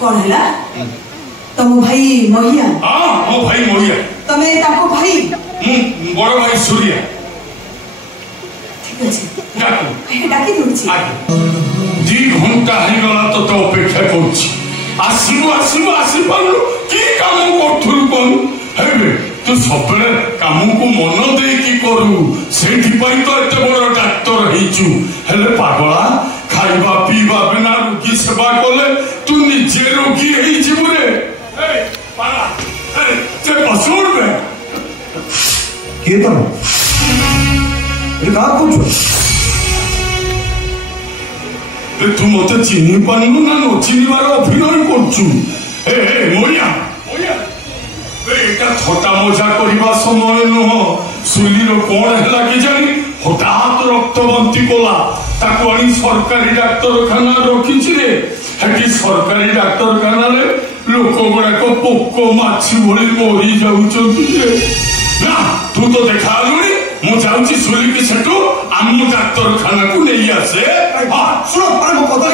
कौन है तुम भाई महिया? हाँ मो भाई महिया। तमे ताको भाई? बड़ भाई सूर्या। ठीक अछि डाकी दूची 2 घंटा हो गला तो अपेक्षा करछि आसीबो आसीबो आसी पानु की काम करथुल कोन हेबे तू सबले काम को मन दे की करू सेठी पई तो एते बड़ डॉक्टर हिचू हेले पागला खाइबा पीबा बिना रोगी सेवा कोले तू निजे रोगी हेई जिबुरे ए पाला ए ते बसुर में के तो का कुछ तू मत चिन्ह पानु ना न चिन्हवार अभिनय करछु ए मोया एटा छोटा मजा करवा समय नुह सुलीर कौन है कि जानी हठात रक्तबंती कला ताको आनी सरकारी डाक्तरखाना रखी रे हेटी सरकारी डाक्तरखाना रे लोक गुड़ाक पोक माछी भली मरी जाउछंती ना तू तो देखा लुनी मु जाउची सुली की सेटू आम डाक्तरखाना को नहीं आसे। हां सुनो अरे मो कथा